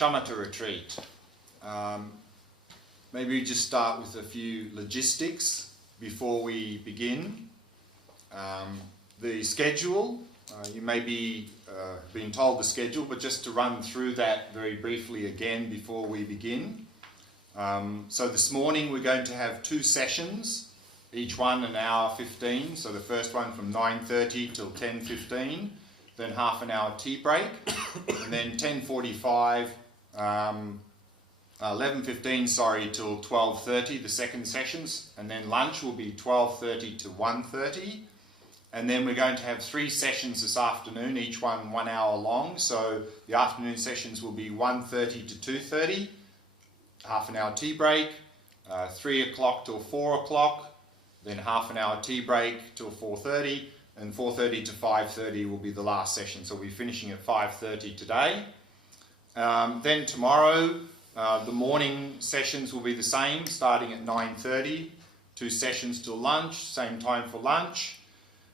Shamatha retreat. Maybe we just start with a few logistics before we begin. The schedule, you may be being told the schedule, but just to run through that very briefly again before we begin. So this morning we're going to have 2 sessions, each one an hour 15, so the first one from 9:30 till 10:15, then half an hour tea break, and then 10:45, 11:15 till 12:30, the second sessions, and then lunch will be 12:30 to 1:30, and then we're going to have 3 sessions this afternoon, each one 1 hour long, so the afternoon sessions will be 1:30 to 2:30, half an hour tea break, 3 o'clock till 4 o'clock, then half an hour tea break till 4:30, and 4:30 to 5:30 will be the last session, so we'll be finishing at 5:30 today. Then tomorrow, the morning sessions will be the same, starting at 9:30, 2 sessions till lunch, same time for lunch.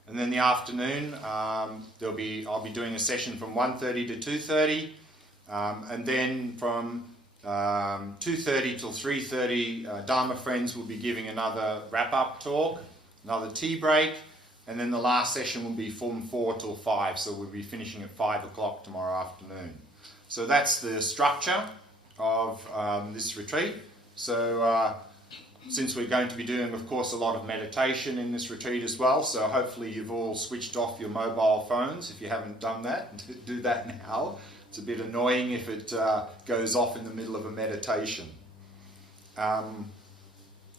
And then the afternoon, I'll be doing a session from 1:30 to 2:30, and then from 2:30 till 3:30, Dharma friends will be giving another wrap-up talk, another tea break, and then the last session will be from 4 till 5, so we'll be finishing at 5 o'clock tomorrow afternoon. So that's the structure of this retreat. So since we're going to be doing, of course, a lot of meditation in this retreat as well, so hopefully you've all switched off your mobile phones. If you haven't done that, do that now. It's a bit annoying if it goes off in the middle of a meditation.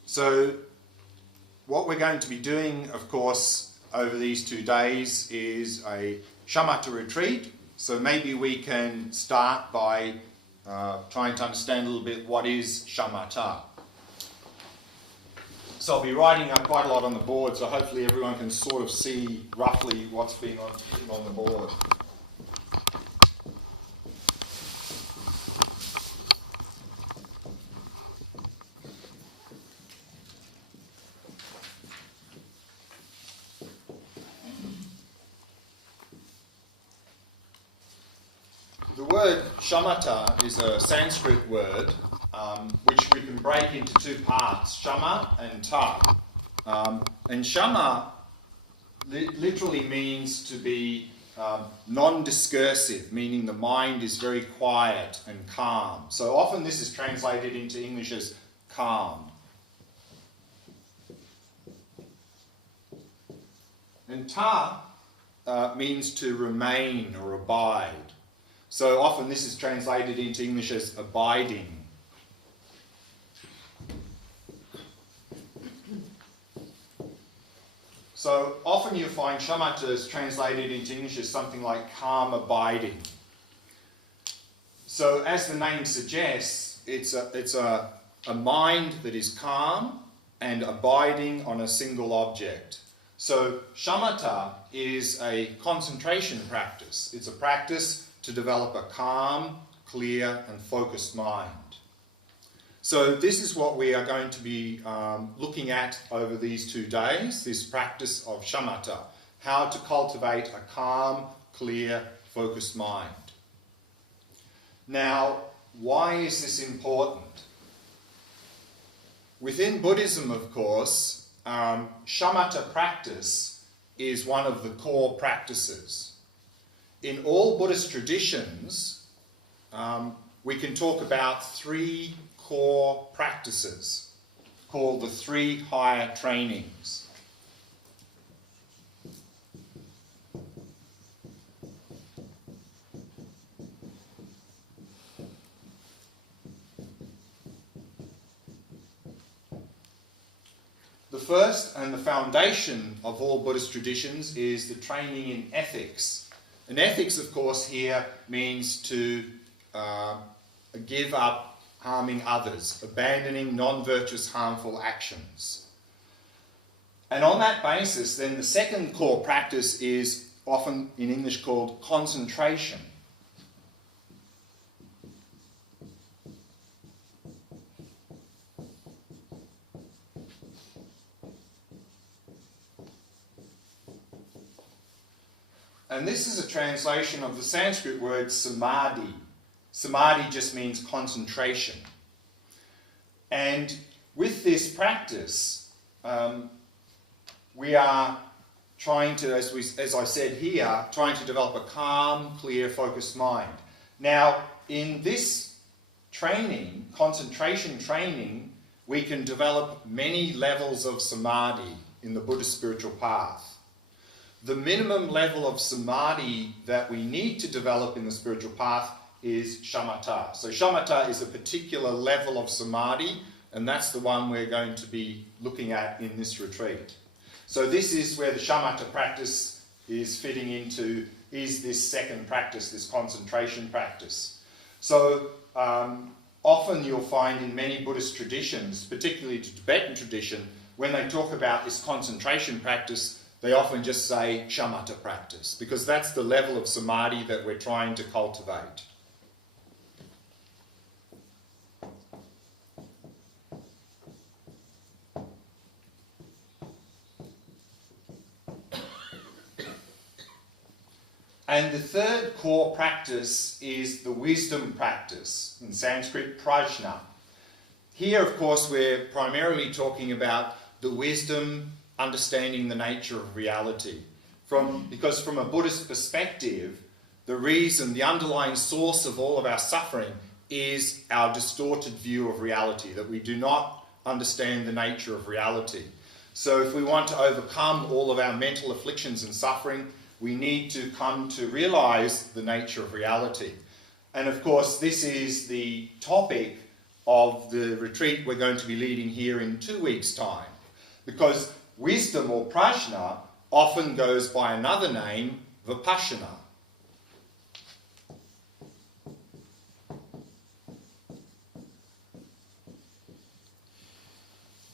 So what we're going to be doing, of course, over these 2 days is a Shamatha retreat. So maybe we can start by trying to understand a little bit what is Shamatha. So I'll be writing up quite a lot on the board, so hopefully everyone can sort of see roughly what's being on the board. The word shamatha is a Sanskrit word which we can break into 2 parts, shama and ta. And shama literally means to be non-discursive, meaning the mind is very quiet and calm. So often this is translated into English as calm. And ta means to remain or abide. So often this is translated into English as abiding. So often you find shamatha is translated into English as something like calm abiding. So as the name suggests, it's a mind that is calm and abiding on a single object. So shamatha is a concentration practice. It's a practice to develop a calm, clear and focused mind. So this is what we are going to be looking at over these 2 days, this practice of shamatha, how to cultivate a calm, clear, focused mind. Now, why is this important? Within Buddhism, of course, shamatha practice is one of the core practices. In all Buddhist traditions, we can talk about 3 core practices called the 3 higher trainings. The first and the foundation of all Buddhist traditions is the training in ethics. And ethics, of course, here means to give up harming others, abandoning non-virtuous, harmful actions. And on that basis, then the second core practice is often in English called concentration. And this is a translation of the Sanskrit word samadhi. Samadhi just means concentration. And with this practice, we are trying to, as I said here, trying to develop a calm, clear, focused mind. Now, in this training, concentration training, we can develop many levels of samadhi in the Buddhist spiritual path. The minimum level of samadhi that we need to develop in the spiritual path is shamatha. So shamatha is a particular level of samadhi, and that's the one we're going to be looking at in this retreat. So this is where the shamatha practice is fitting into, is this second practice, this concentration practice. So often you'll find in many Buddhist traditions, particularly the Tibetan tradition, when they talk about this concentration practice, they often just say shamatha practice, because that's the level of samadhi that we're trying to cultivate. And the third core practice is the wisdom practice, in Sanskrit prajna. Here, of course, we're primarily talking about the wisdom, understanding the nature of reality. Because from a Buddhist perspective, the underlying source of all of our suffering is our distorted view of reality, that we do not understand the nature of reality. So if we want to overcome all of our mental afflictions and suffering, we need to come to realize the nature of reality. And of course, this is the topic of the retreat we're going to be leading here in 2 weeks' time. Because wisdom, or prajna, often goes by another name, vipassana.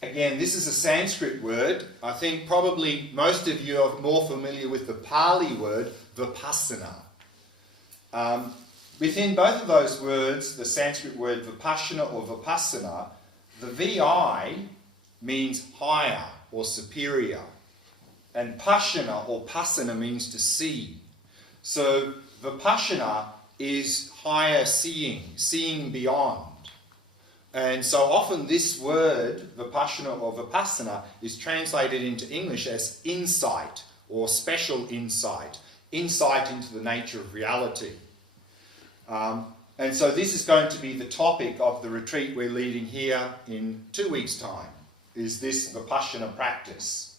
Again, this is a Sanskrit word. I think probably most of you are more familiar with the Pali word, vipassana. Within both of those words, the Sanskrit word vipassana or vipassana, the VI means higher or superior. And pasana or pasana means to see. So vipassana is higher seeing, seeing beyond. And so often this word, vipassana or vipassana, is translated into English as insight or special insight, insight into the nature of reality. And so this is going to be the topic of the retreat we're leading here in 2 weeks' time, is this vipassana practice.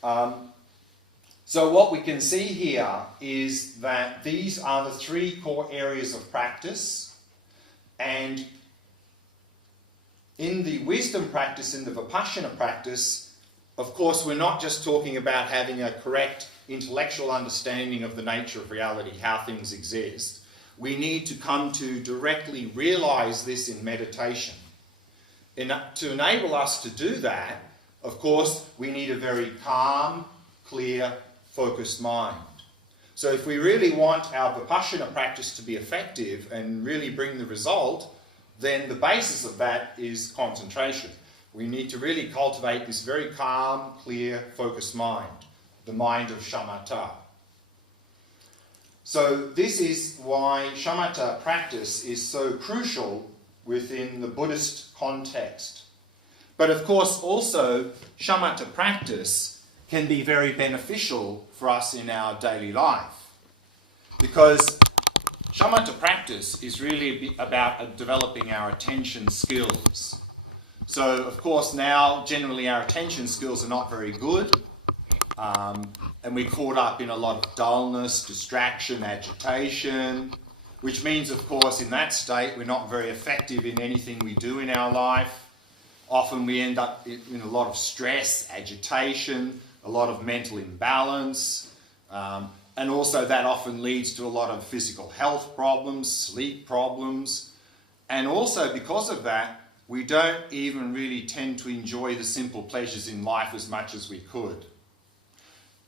So what we can see here is that these are the 3 core areas of practice. And in the wisdom practice, in the vipassana practice, of course, we're not just talking about having a correct intellectual understanding of the nature of reality, how things exist. We need to come to directly realize this in meditation. And to enable us to do that, of course, we need a very calm, clear, focused mind. So if we really want our vipassana practice to be effective and really bring the result, then the basis of that is concentration. We need to really cultivate this very calm, clear, focused mind, the mind of shamatha. So this is why shamatha practice is so crucial within the Buddhist context. But of course also shamatha practice can be very beneficial for us in our daily life. Because shamatha practice is really about developing our attention skills. So of course now generally our attention skills are not very good. And we're caught up in a lot of dullness, distraction, agitation, which means, of course, in that state, we're not very effective in anything we do in our life. Often we end up in a lot of stress, agitation, a lot of mental imbalance, and also that often leads to a lot of physical health problems, sleep problems, and also because of that, we don't even really tend to enjoy the simple pleasures in life as much as we could.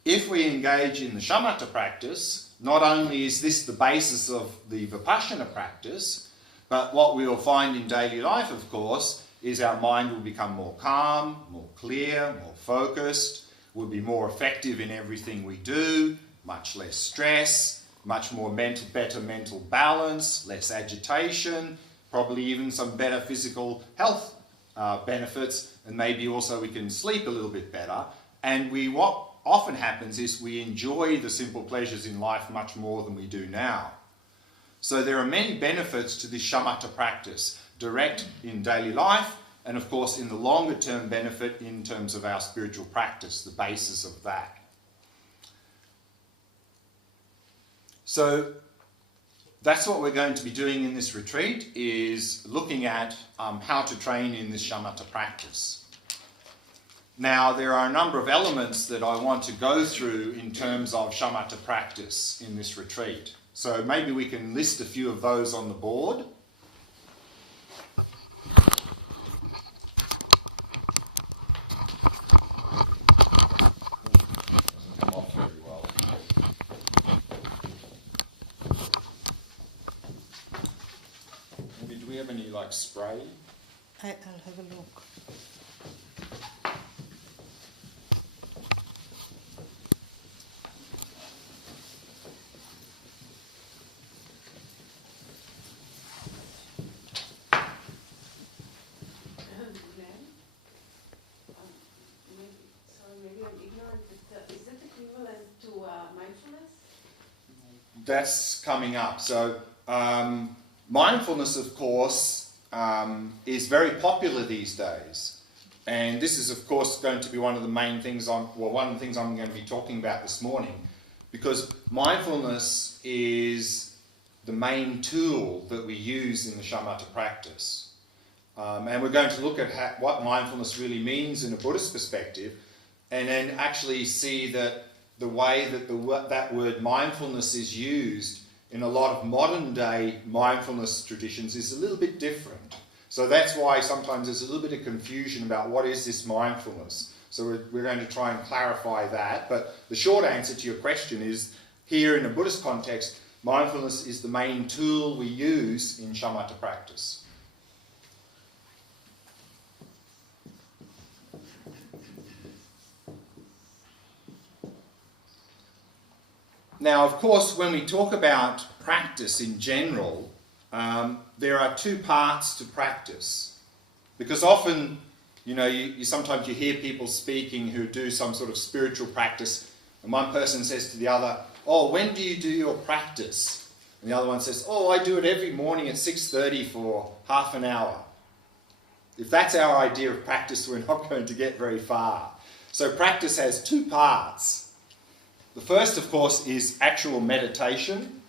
If we engage in the shamatha practice, not only is this the basis of the vipassana practice, but what we will find in daily life, of course, is our mind will become more calm, more clear, more focused, we'll be more effective in everything we do, much less stress, much more better mental balance, less agitation, probably even some better physical health benefits, and maybe also we can sleep a little bit better. And what often happens is we enjoy the simple pleasures in life much more than we do now. So there are many benefits to this shamatha practice, direct in daily life, and of course in the longer term benefit in terms of our spiritual practice, the basis of that. So that's what we're going to be doing in this retreat, is looking at how to train in this shamatha practice. Now, there are a number of elements that I want to go through in terms of shamatha practice in this retreat. So maybe we can list a few of those on the board. Spray? I'll have a look. Maybe I'm ignorant, but is that equivalent to mindfulness? That's coming up. So mindfulness, of course, is very popular these days, and this is of course going to be one of the main things one of the things I'm going to be talking about this morning, because mindfulness is the main tool that we use in the shamatha practice, and we're going to look at what mindfulness really means in a Buddhist perspective, and then actually see that the way that that word mindfulness is used in a lot of modern day mindfulness traditions is a little bit different. So that's why sometimes there's a little bit of confusion about what is this mindfulness. So we're going to try and clarify that. But the short answer to your question is, here in a Buddhist context, mindfulness is the main tool we use in shamatha practice. Now, of course, when we talk about practice in general, there are two parts to practice. Because often, sometimes you hear people speaking who do some sort of spiritual practice, and one person says to the other, "Oh, when do you do your practice?" And the other one says, "Oh, I do it every morning at 6:30 for half an hour." If that's our idea of practice, we're not going to get very far. So practice has two parts. The first, of course, is actual meditation.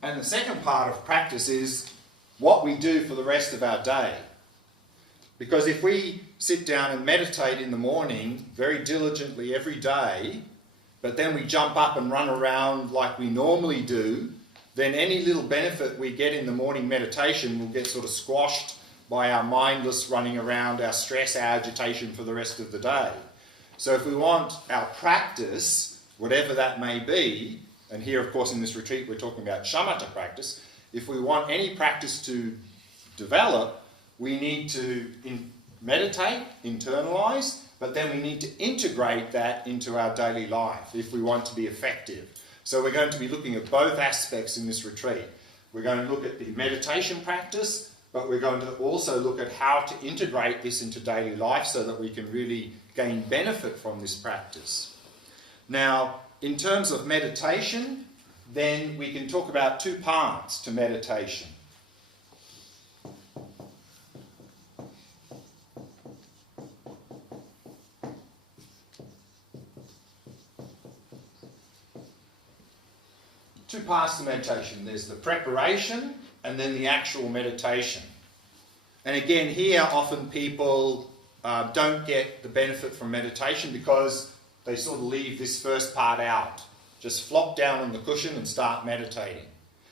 And the second part of practice is what we do for the rest of our day. Because if we sit down and meditate in the morning very diligently every day, but then we jump up and run around like we normally do, then any little benefit we get in the morning meditation will get sort of squashed by our mindless running around, our stress, our agitation for the rest of the day. So if we want our practice, whatever that may be, and here of course in this retreat we're talking about shamatha practice, if we want any practice to develop, we need to meditate, internalize, but then we need to integrate that into our daily life if we want to be effective. So we're going to be looking at both aspects in this retreat. We're going to look at the meditation practice, but we're going to also look at how to integrate this into daily life so that we can really gain benefit from this practice. Now, in terms of meditation, then we can talk about two parts to meditation. Two parts to meditation. There's the preparation and then the actual meditation. And again, here often people don't get the benefit from meditation because they sort of leave this first part out. Just flop down on the cushion and start meditating.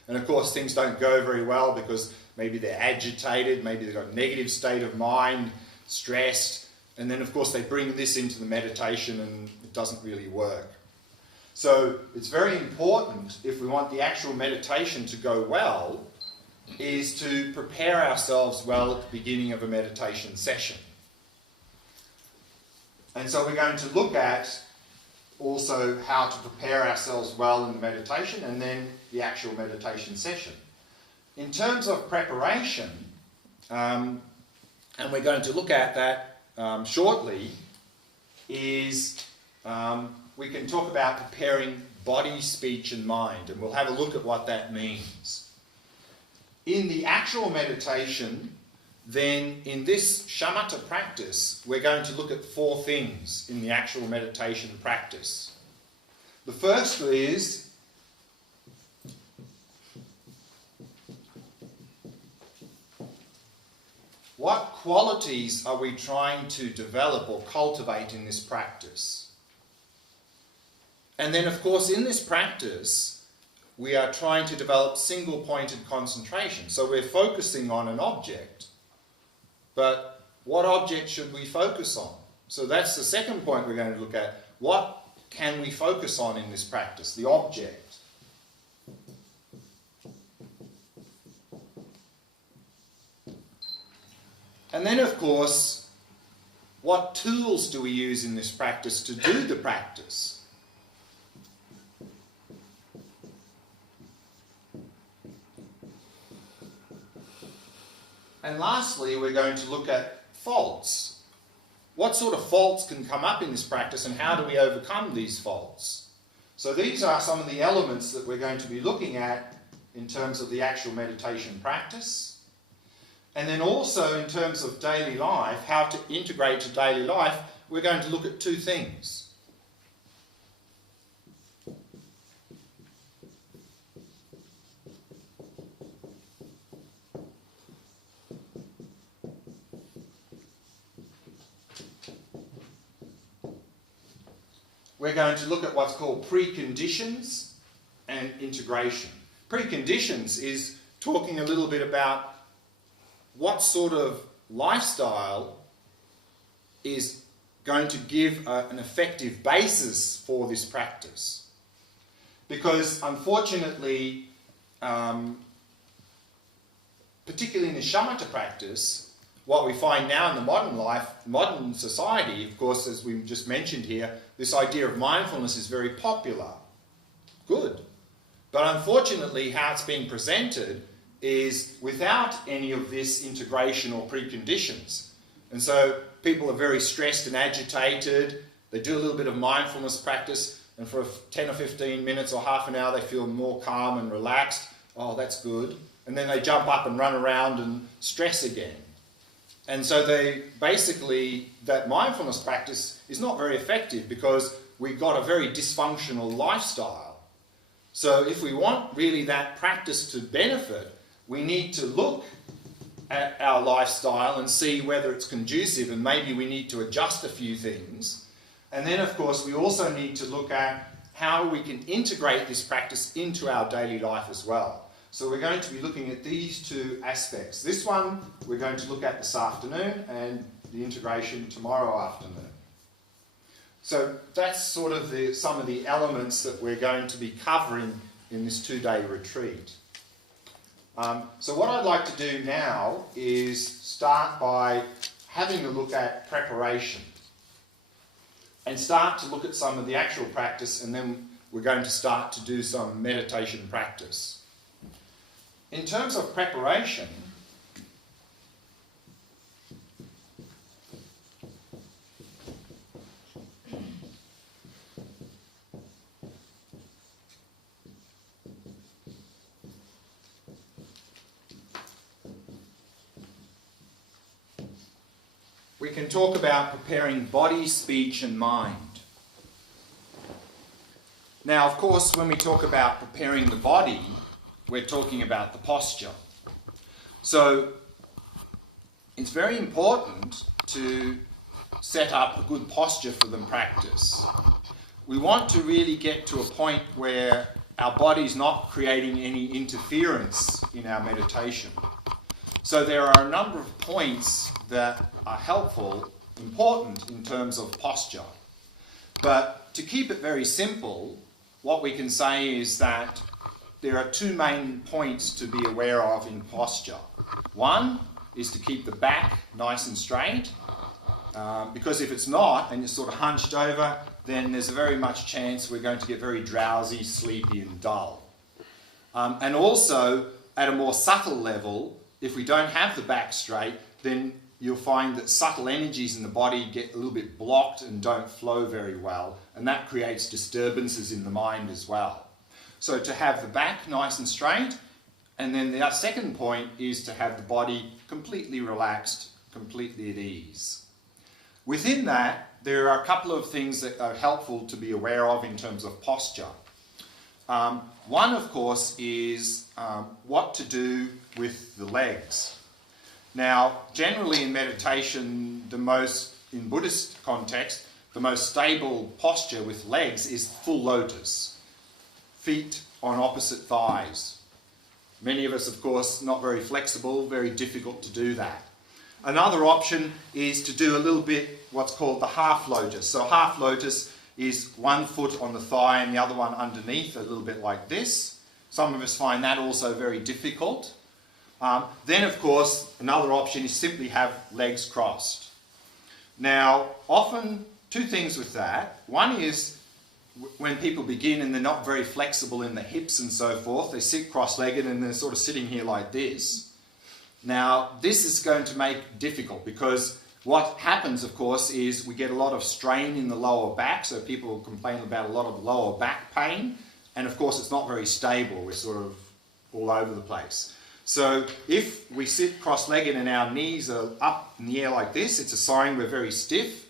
And of course things don't go very well because maybe they're agitated, maybe they've got a negative state of mind, stressed, and then of course they bring this into the meditation and it doesn't really work. So it's very important, if we want the actual meditation to go well, is to prepare ourselves well at the beginning of a meditation session. And so we're going to look at also how to prepare ourselves well in the meditation and then the actual meditation session. In terms of preparation, and we're going to look at that shortly, is we can talk about preparing body, speech and mind, and we'll have a look at what that means. In the actual meditation, then in this Shamatha practice, we're going to look at 4 things in the actual meditation practice. The first is what qualities are we trying to develop or cultivate in this practice? And then, of course, in this practice, we are trying to develop single-pointed concentration. So we're focusing on an object, but what object should we focus on? So that's the second point we're going to look at. What can we focus on in this practice? The object. And then, of course, what tools do we use in this practice to do the practice? And lastly, we're going to look at faults. What sort of faults can come up in this practice and how do we overcome these faults? So these are some of the elements that we're going to be looking at in terms of the actual meditation practice. And then also in terms of daily life, how to integrate to daily life, we're going to look at 2 things. We're going to look at what's called preconditions and integration. Preconditions is talking a little bit about what sort of lifestyle is going to give an effective basis for this practice. Because unfortunately, particularly in the Shamatha practice, what we find now in the modern society, of course, as we just mentioned here, this idea of mindfulness is very popular. Good. But unfortunately, how it's being presented is without any of this integration or preconditions. And so people are very stressed and agitated. They do a little bit of mindfulness practice, and for 10 or 15 minutes or half an hour, they feel more calm and relaxed. Oh, that's good. And then they jump up and run around and stress again. And so that mindfulness practice is not very effective because we've got a very dysfunctional lifestyle. So if we want really that practice to benefit, we need to look at our lifestyle and see whether it's conducive, and maybe we need to adjust a few things. And then, of course, we also need to look at how we can integrate this practice into our daily life as well. So we're going to be looking at these 2 aspects. This one we're going to look at this afternoon, and the integration tomorrow afternoon. So that's sort of some of the elements that we're going to be covering in this 2-day retreat. So what I'd like to do now is start by having a look at preparation and start to look at some of the actual practice, and then we're going to start to do some meditation practice. In terms of preparation, we can talk about preparing body, speech and mind. Now, of course, when we talk about preparing the body, we're talking about the posture. So it's very important to set up a good posture for the practice. We want to really get to a point where our body's not creating any interference in our meditation. So there are a number of points that are helpful, important in terms of posture. But to keep it very simple, what we can say is that there are two main points to be aware of in posture. One is to keep the back nice and straight, because if it's not and you're sort of hunched over, then there's a very much chance we're going to get very drowsy, sleepy and dull. And also, at a more subtle level, if we don't have the back straight, then you'll find that subtle energies in the body get a little bit blocked and don't flow very well, and that creates disturbances in the mind as well. So to have the back nice and straight, and then the second point is to have the body completely relaxed, completely at ease. Within that, there are a couple of things that are helpful to be aware of in terms of posture. One, of course, is what to do with the legs. Now, generally in meditation, in Buddhist context, the most stable posture with legs is full lotus. Feet on opposite thighs. Many of us, of course, not very flexible, very difficult to do that. Another option is to do a little bit what's called the half lotus. So half lotus is one foot on the thigh and the other one underneath, a little bit like this. Some of us find that also very difficult. Then, of course, another option is simply have legs crossed. Now, often, two things with that. One is when people begin and they're not very flexible in the hips and so forth, they sit cross-legged and they're sort of sitting here like this. Now, this is going to make it difficult because what happens, of course, is we get a lot of strain in the lower back, so people complain about a lot of lower back pain, and of course it's not very stable, we're sort of all over the place. So if we sit cross-legged and our knees are up in the air like this, it's a sign we're very stiff,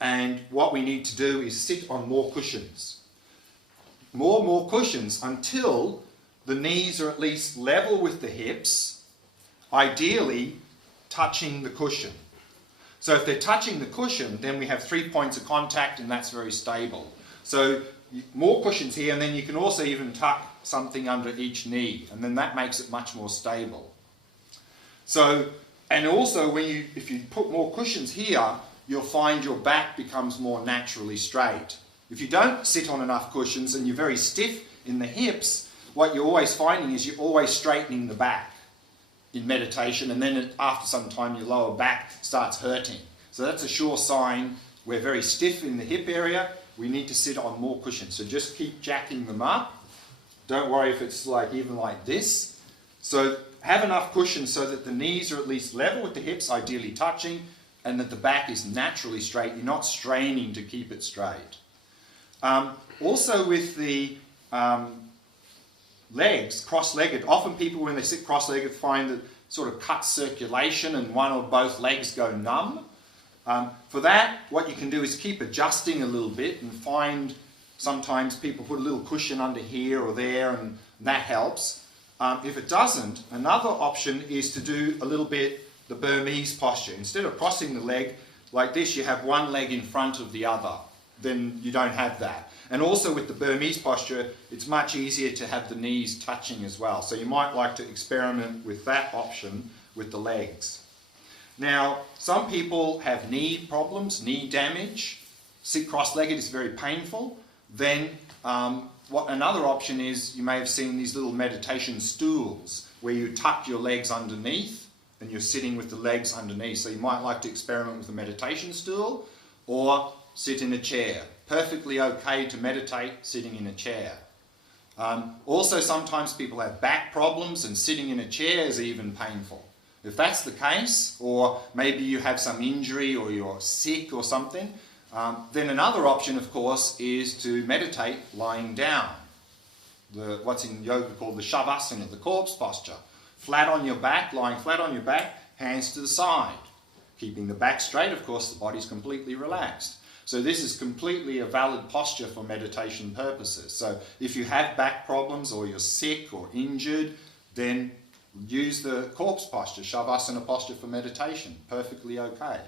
and what we need to do is sit on more cushions. More cushions until the knees are at least level with the hips, ideally touching the cushion. So if they're touching the cushion, then we have 3 points of contact and that's very stable. So more cushions here, and then you can also even tuck something under each knee, and then that makes it much more stable. So, and also if you put more cushions here, you'll find your back becomes more naturally straight. If you don't sit on enough cushions and you're very stiff in the hips, what you're always finding is you're always straightening the back in meditation, and then after some time your lower back starts hurting. So that's a sure sign we're very stiff in the hip area. We need to sit on more cushions. So just keep jacking them up. Don't worry if it's even like this. So have enough cushions so that the knees are at least level with the hips, ideally touching, and that the back is naturally straight. You're not straining to keep it straight. Also with the legs, cross-legged, often people when they sit cross-legged find that sort of cuts circulation and one or both legs go numb. For that, what you can do is keep adjusting a little bit and find sometimes people put a little cushion under here or there and that helps. If it doesn't, another option is to do a little bit the Burmese posture. Instead of crossing the leg like this, you have one leg in front of the other. Then you don't have that. And also with the Burmese posture, it's much easier to have the knees touching as well. So you might like to experiment with that option with the legs. Now, some people have knee problems, knee damage. Sit cross-legged is very painful. Then another option is, you may have seen these little meditation stools where you tuck your legs underneath and you're sitting with the legs underneath. So you might like to experiment with a meditation stool or sit in a chair. Perfectly okay to meditate sitting in a chair. Also, sometimes people have back problems and sitting in a chair is even painful. If that's the case, or maybe you have some injury or you're sick or something, then another option, of course, is to meditate lying down. What's in yoga called the Shavasana, the corpse posture. Flat on your back, lying flat on your back, hands to the side. Keeping the back straight, of course, the body's completely relaxed. So this is completely a valid posture for meditation purposes. So if you have back problems or you're sick or injured, then use the corpse posture, Shavasana posture for meditation. Perfectly okay.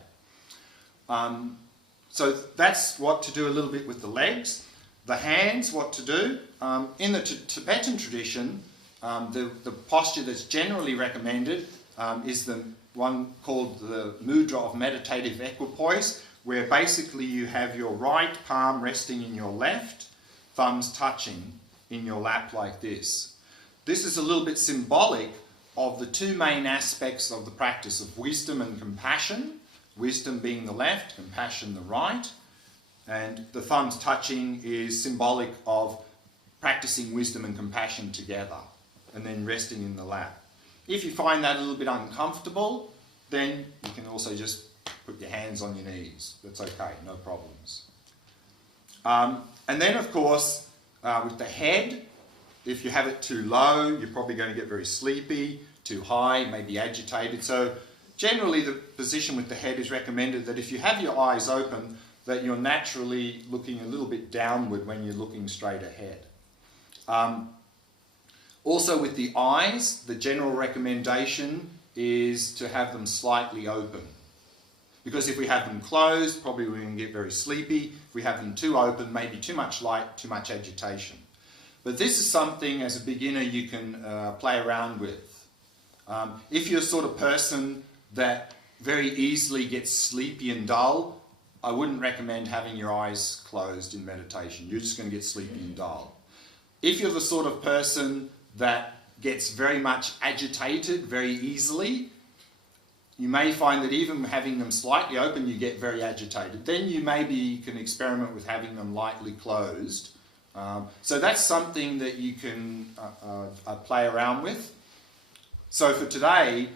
So that's what to do a little bit with the legs. The hands, what to do. In the Tibetan tradition, the posture that's generally recommended is the one called the Mudra of Meditative Equipoise, where basically you have your right palm resting in your left, thumbs touching, in your lap like this. This is a little bit symbolic of the two main aspects of the practice of wisdom and compassion. Wisdom being the left, compassion the right. And the thumbs touching is symbolic of practicing wisdom and compassion together, and then resting in the lap. If you find that a little bit uncomfortable, then you can also just put your hands on your knees. That's okay, no problems. And then, of course, with the head, if you have it too low, you're probably going to get very sleepy. Too high, maybe agitated. So generally the position with the head is recommended that if you have your eyes open, that you're naturally looking a little bit downward when you're looking straight ahead. Also with the eyes, the general recommendation is to have them slightly open. Because if we have them closed, probably we can get very sleepy. If we have them too open, maybe too much light, too much agitation. But this is something as a beginner you can play around with. If you're the sort of person that very easily gets sleepy and dull, I wouldn't recommend having your eyes closed in meditation. You're just going to get sleepy and dull. If you're the sort of person that gets very much agitated very easily, you may find that even having them slightly open, you get very agitated. Then you maybe can experiment with having them lightly closed. So that's something that you can play around with. So for today,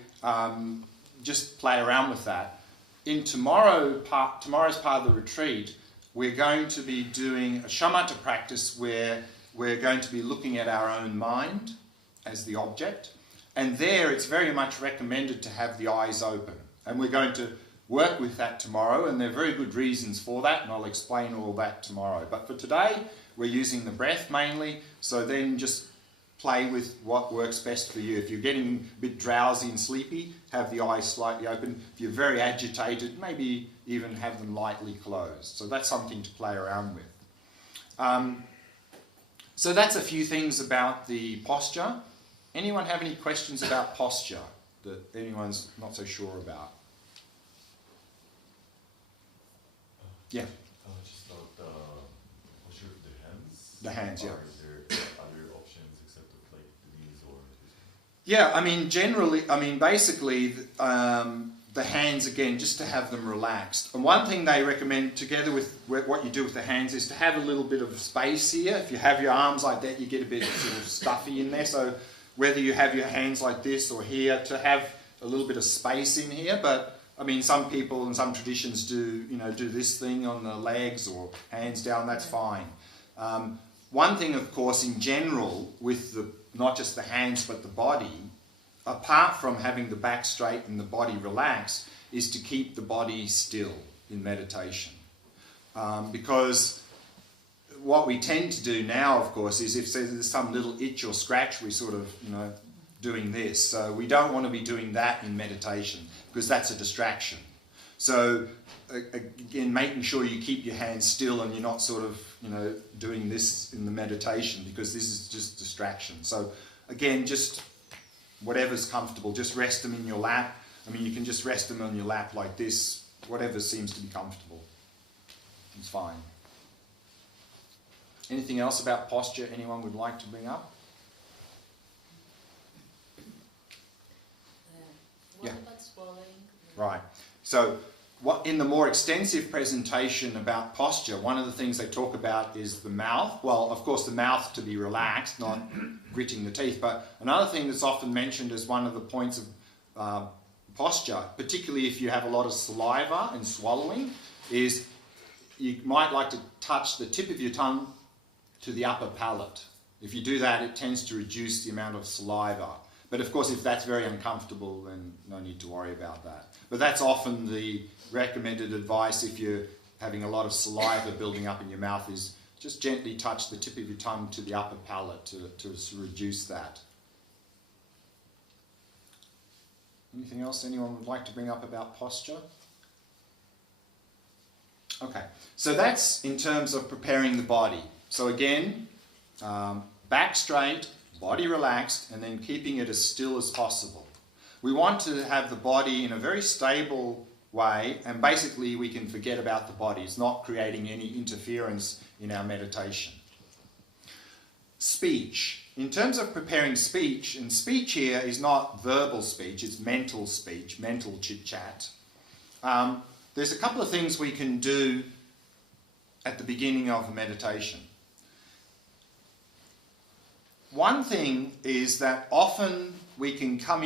just play around with that. In tomorrow's part of the retreat, we're going to be doing a Shamatha practice where we're going to be looking at our own mind as the object. And there it's very much recommended to have the eyes open. And we're going to work with that tomorrow, and there are very good reasons for that, and I'll explain all that tomorrow. But for today, we're using the breath mainly, so then just play with what works best for you. If you're getting a bit drowsy and sleepy, have the eyes slightly open. If you're very agitated, maybe even have them lightly closed. So that's something to play around with. So that's a few things about the posture. Anyone have any questions about posture that anyone's not so sure about? Yeah. Just about the posture of the hands. The hands, yeah. Or is there other options except of like the knees or? Yeah, basically, the hands again, just to have them relaxed. And one thing they recommend, together with what you do with the hands, is to have a little bit of space here. If you have your arms like that, you get a bit sort of stuffy in there. So whether you have your hands like this or here, to have a little bit of space in here. But some people and some traditions do this thing on the legs or hands down. That's fine. One thing, of course, in general, with not just the hands but the body, apart from having the back straight and the body relaxed, is to keep the body still in meditation. Because what we tend to do now, of course, is if there's some little itch or scratch, we sort of, doing this. So we don't want to be doing that in meditation because that's a distraction. So again, making sure you keep your hands still and you're not sort of, doing this in the meditation, because this is just distraction. So again, just whatever's comfortable, just rest them in your lap. You can just rest them on your lap like this, whatever seems to be comfortable. It's fine. Anything else about posture anyone would like to bring up? What about swallowing? Right. So in the more extensive presentation about posture, one of the things they talk about is the mouth. Well, of course, the mouth to be relaxed, not gritting the teeth. But another thing that's often mentioned as one of the points of posture, particularly if you have a lot of saliva and swallowing, is you might like to touch the tip of your tongue to the upper palate. If you do that, it tends to reduce the amount of saliva. But of course, if that's very uncomfortable, then no need to worry about that. But that's often the recommended advice if you're having a lot of saliva building up in your mouth, is just gently touch the tip of your tongue to the upper palate to reduce that. Anything else anyone would like to bring up about posture? Okay, so that's in terms of preparing the body. So again, back straight, body relaxed, and then keeping it as still as possible. We want to have the body in a very stable way, and basically we can forget about the body. It's not creating any interference in our meditation. speech. In terms of preparing speech, and speech here is not verbal speech, it's mental speech, mental chit-chat. There's a couple of things we can do at the beginning of a meditation. One thing is that often we can come